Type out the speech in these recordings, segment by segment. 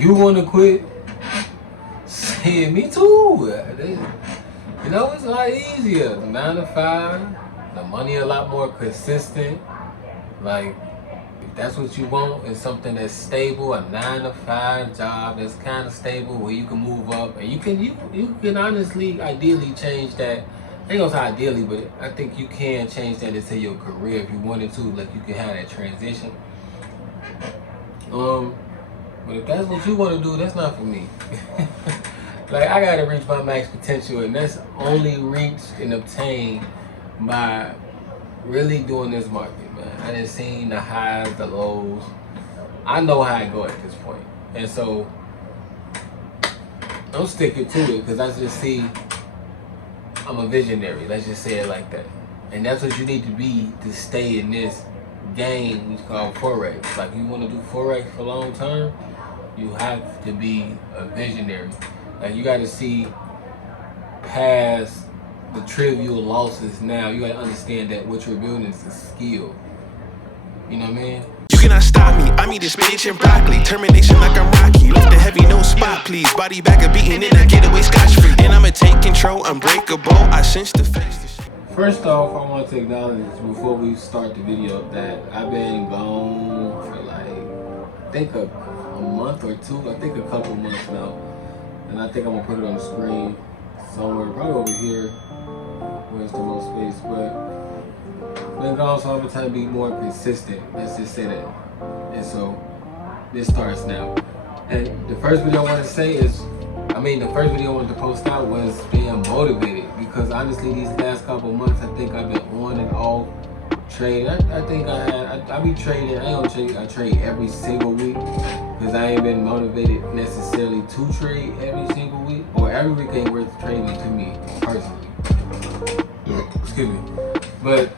you want to quit, say it, me too. You know, it's a lot easier. 9 to 5, the money a lot more consistent. Like, if that's what you want, is something that's stable, a 9 to 5 job that's kind of stable where you can move up, and you can honestly, ideally change that. I ain't gonna say ideally, but I think you can change that into your career if you wanted to. Like, you can have that transition. But if that's what you want to do, that's not for me. Like, I gotta reach my max potential, and that's only reached and obtained by really doing this market, man. I done seen the highs, the lows. I know how it go at this point, and so I'm sticking to it because I just see I'm a visionary. Let's just say it like that, and that's what you need to be to stay in this game called Forex. Like, you want to do Forex for long term, you have to be a visionary. Like, you got to see past the trivial losses now. You got to understand that what you're building is a skill. You know what I mean? You cannot stop me. I'm eating spinach and broccoli. Termination like I'm Rocky. Lift the heavy, no spot, please. Body bag of beating in a getaway scotch-free. And I'ma take control, unbreakable. I sense the face. First off, I want to acknowledge before we start the video that I've been gone for like, I think a month or two. I think a couple months now. And I think I'm gonna put it on the screen somewhere, probably over here, where it's the most space. But been gone, so I'm trying to be more consistent. Let's just say that. And so this starts now. And the first video I want to say is, the first video I wanted to post out was being motivated, because honestly, these last couple months, I think I've been on and off trading. I think I be trading. I trade every single week, because I ain't been motivated necessarily to trade every single week, or every week ain't worth trading to me personally. Excuse me. But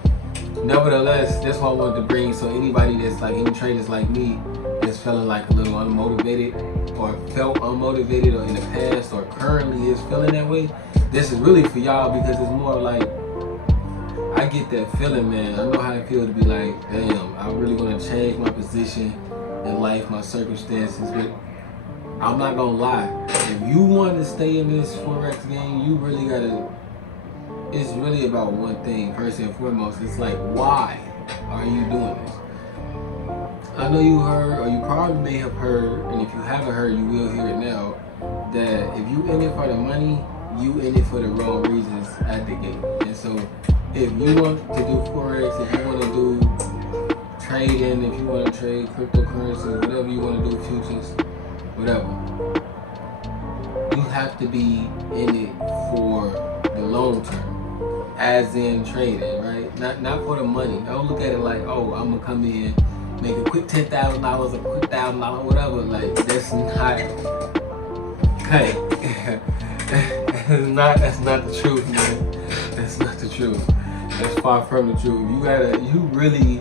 nevertheless, that's what I wanted to bring. So anybody that's like, any traders like me that's feeling like a little unmotivated, or felt unmotivated, or in the past, or currently is feeling that way, this is really for y'all, because it's more like, I get that feeling, man. I know how it feels to be like, damn, I really want to change my position in life, my circumstances. But I'm not gonna lie, if you want to stay in this Forex game, you really gotta, it's really about one thing, first and foremost. It's like, why are you doing this? I know you heard, or you probably may have heard, and if you haven't heard, you will hear it now, that if you in it for the money, you in it for the wrong reasons at the gate. And so if you want to do Forex, if you want to do trading, if you want to trade cryptocurrency, whatever you want to do, futures, whatever, you have to be in it for the long term, as in trading, right? Not for the money. Don't look at it like, oh, I'm gonna come in, make a quick $10,000, a quick $1,000, whatever. Like, that's not, hey, that's not the truth, man. That's not the truth. That's far from the truth. You really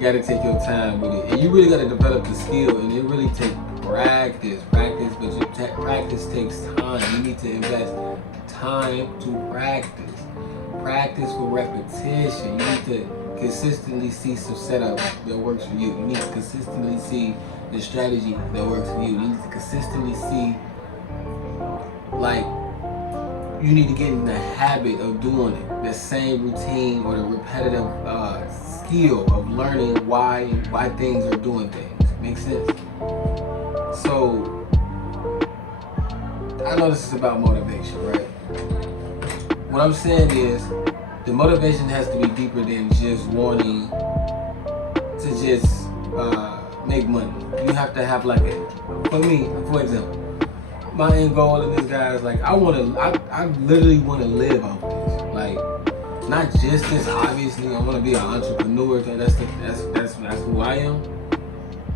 gotta take your time with it, and you really gotta develop the skill, and it really takes practice, but practice takes time. You need to invest time to practice for repetition. You need to consistently see some setup that works for you. You need to consistently see the strategy that works for you. You need to consistently see, like, you need to get in the habit of doing it, the same routine or the repetitive skill of learning why things are doing things. Make sense? So I know this is about motivation, right? What I'm saying is, the motivation has to be deeper than just wanting to just make money. You have to have like for me, for example, my end goal in this, guy, is like, I literally want to live off this. Like, not just this, obviously, I want to be an entrepreneur. That's who I am.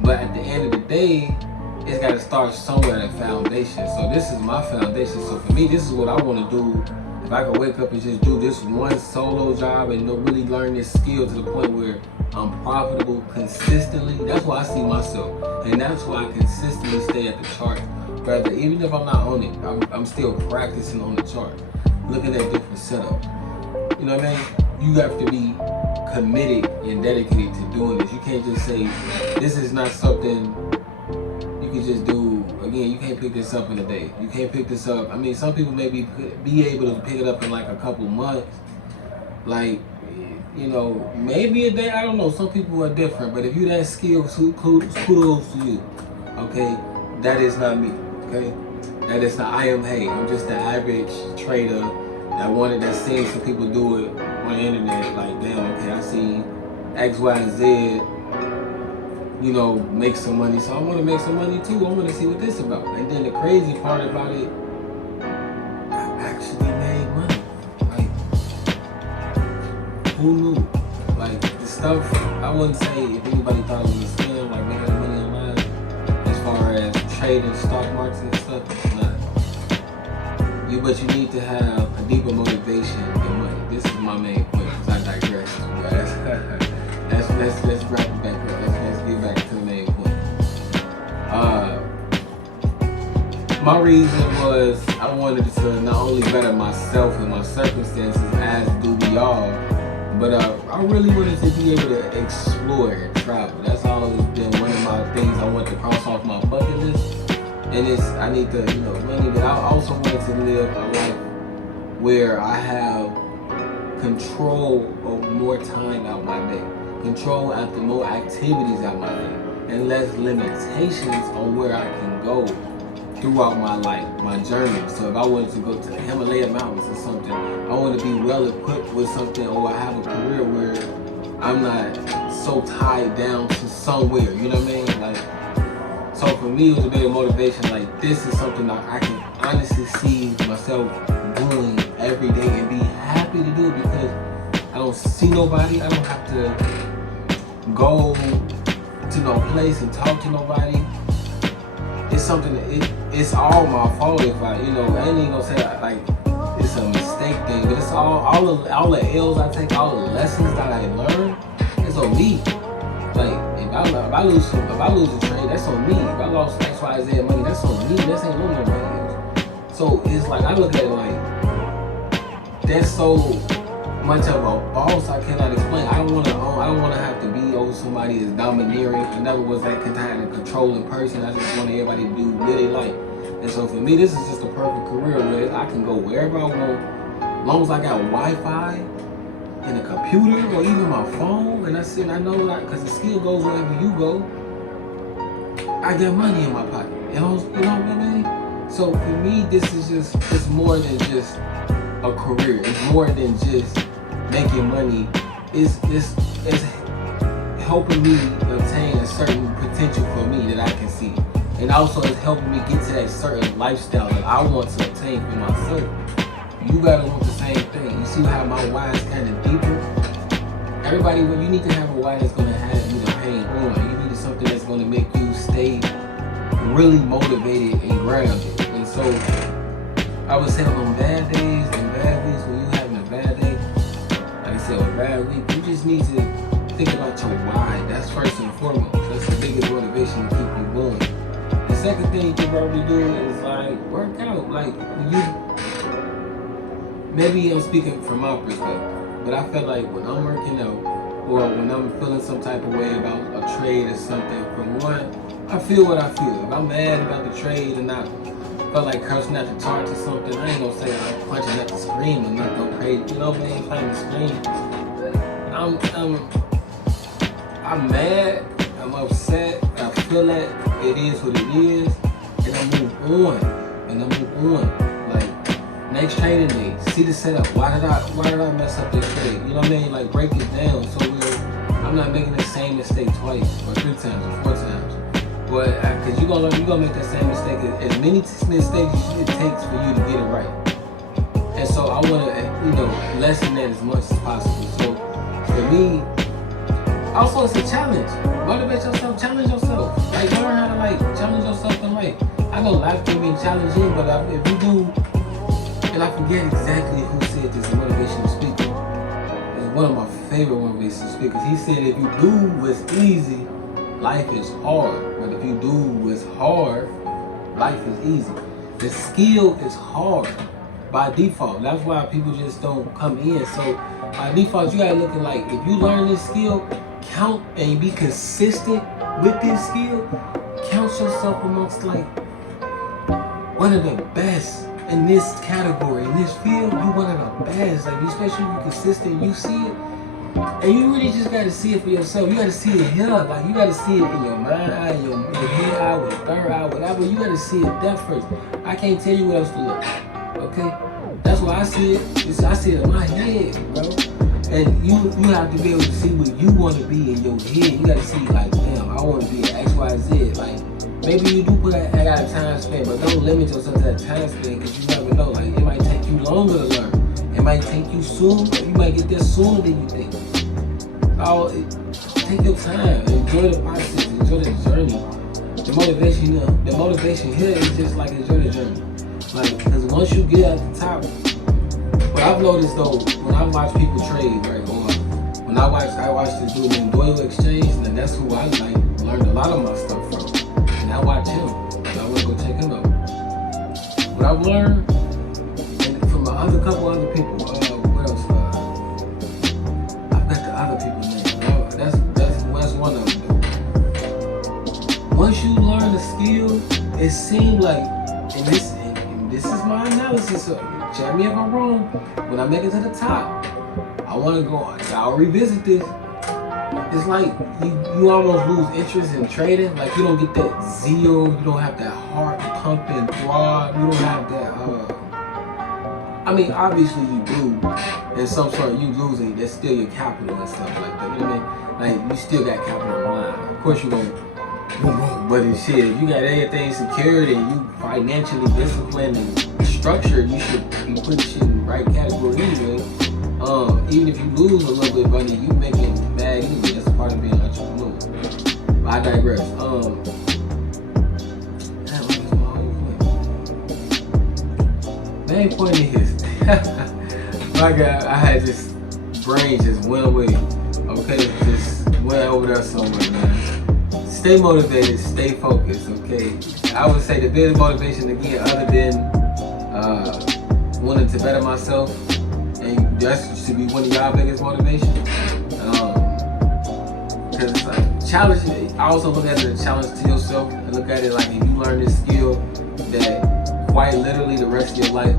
But at the end of the day, it's got to start somewhere at a foundation. So this is my foundation. So for me, this is what I want to do. If I could wake up and just do this one solo job and really learn this skill to the point where I'm profitable consistently, that's why I see myself. And that's why I consistently stay at the chart. Rather, even if I'm not on it, I'm still practicing on the chart, looking at different setups. You know what I mean? You have to be committed and dedicated to doing this. You can't just say, this is not something you can just do, again, you can't pick this up in a day. You can't pick this up. I mean, some people may be able to pick it up in like a couple months. Like, you know, maybe a day. I don't know. Some people are different. But if you that skilled, kudos to you. Okay, that is not me. Okay, that is not. I'm just the average trader that seen some people do it on the internet. Like, damn. Okay, I see X, Y, and Z. You know, make some money. So I want to make some money too. I want to see what this is about. And then the crazy part about it, I actually made money. Like, who knew? Like, the stuff, I wouldn't say if anybody thought it was a scam, like making money online, as far as trading stock markets and stuff, it's not. But you need to have a deeper motivation than money. This is my main point, because I digress. Let's wrap it back up. Let's get back to the main point. My reason was I wanted to not only better myself and my circumstances, as do we all, but I really wanted to be able to explore and travel. That's always been one of my things I want to cross off my bucket list. And I need to, you know, money, but I also wanted to live a life where I have control of more time out my day, control after more activities out my day, and less limitations on where I can go throughout my life, my journey. So if I wanted to go to the Himalaya mountains or something, I want to be well equipped with something, or I have a career where I'm not so tied down to somewhere, you know what I mean? Like, so for me, it was a bit of motivation. Like, this is something that I can honestly see myself doing every day and be happy to do it, because I don't see nobody. I don't have to go to no place and talk to nobody. It's something that it's all my fault if I, you know, I ain't even gonna say like it's a mistake thing, but it's all the L's I take, all the lessons that I learn, it's on me. Like, if I lose a trade, that's on me. If I lost X, Y, Z money, that's on me. This ain't on nobody else. So it's like, I look at it like, that's so much of a boss I cannot explain. I don't want to have to be over somebody that's domineering. I never was that kind of controlling person. I just want everybody to do what they like. And so for me, this is just a perfect career where I can go wherever I want, as long as I got Wi-Fi and a computer or even my phone, and I know that, because the skill goes wherever you go, I got money in my pocket. You know what I mean? So for me, this is just, it's more than just a career. It's more than just making money. It's helping me obtain a certain potential for me that I can see. And also it's helping me get to that certain lifestyle that I want to obtain for myself. You gotta want the same thing. You see how my why is kind of deeper? Everybody, you need to have a why that's gonna have you to hang on. You need something that's gonna make you stay really motivated and grounded. And so I would say on bad days and bad weeks, when you having a bad day, like I said, a bad week, you just need to think about your why. That's first and foremost. That's the biggest motivation to keep you going. The second thing you can probably do is like work out. Like maybe I'm speaking from my perspective, but I feel like when I'm working out or when I'm feeling some type of way about a trade or something, from one, I feel what I feel. If I'm mad about the trade and I felt like cursing at the charts or something, I ain't gonna say I'm punching at the screen or nothing crazy. You know what I mean? Playing the screen. I'm mad. I'm upset. I feel that it is what it is, and I move on. Like, next trading day, see the setup. Why did I mess up this trade? You know what I mean? Like, break it down so I'm not making the same mistake twice or 3 times or 4 times. But because you're gonna make that same mistake as many mistakes as it takes for you to get it right. And so I want to, lessen that as much as possible. So for me, also it's a challenge. Motivate yourself, challenge yourself. Like, learn how to challenge yourself in life. I know life can be challenging, but if you do, and I forget exactly who said this, a motivational speaker. It's one of my favorite motivational speakers. He said, if you do what's easy, life is hard. But if you do what's hard, life is easy. The skill is hard by default. That's why people just don't come in. So by default, you gotta look at if you learn this skill, count and be consistent with this skill, count yourself amongst one of the best in this category, in this field. You one of the best. Like, especially if you're consistent, you see it. And you really just gotta see it for yourself. You gotta see it here. Like, you gotta see it in your mind eye, your head eye, with third eye, whatever. You gotta see it that first. I can't tell you what else to look. Okay? That's why I see it. I see it in my head, bro. And you have to be able to see what you want to be in your head. You gotta see, like, damn, I want to be an X, Y, Z. Like, maybe you do put I got a time span, but don't limit yourself to that time span, because you never know. Like, it might take you longer to learn. It might take you soon. You might get there sooner than you think. Take your time, enjoy the process, enjoy the journey. The motivation here is just like, enjoy the journey. Like, because once you get at the top, what I've noticed though, when I watch people trade, right, or when I watch this dude named Doyle Exchange, and that's who I like learned a lot of my stuff from. And I watch him, and I want to go check him out. What I've learned, and from a couple other people, what else? I've got the other people's names. That's one of them. Once you learn the skill, it seems like, and this is my analysis. So check me if I'm wrong. When I make it to the top, I want to go. I'll revisit this. It's like you almost lose interest in trading. Like, you don't get that zeal. You don't have that heart pumping throb. You don't have that. I mean, obviously you do. In some sort, you losing. That's still your capital and stuff like that. You know what I mean? Like, you still got capital on the line. Of course you won't. But in shit, if you got everything secured and you financially disciplined and structured, you should be putting shit in the right category anyway. Even if you lose a little bit of money, you making bad anyway. That's a part of being an entrepreneur. But I digress. Main point is, my God, I had just brain just went away. Okay, just went over there somewhere, man. Stay motivated, stay focused, okay? I would say the biggest motivation, again, other than wanting to better myself, and that should be one of y'all biggest motivations. Because it's like, challenge, I also look at it as a challenge to yourself, and look at it like, if you learn this skill, that quite literally the rest of your life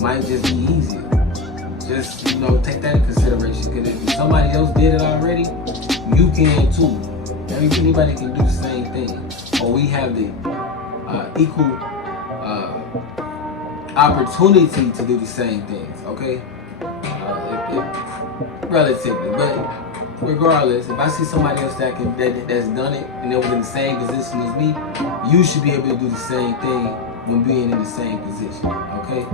might just be easier. Just, take that into consideration, because if somebody else did it already, you can too. Anybody can do the same thing, or we have the equal opportunity to do the same things. Okay, relatively, but regardless, if I see somebody else that's done it and they was in the same position as me, you should be able to do the same thing when being in the same position. Okay,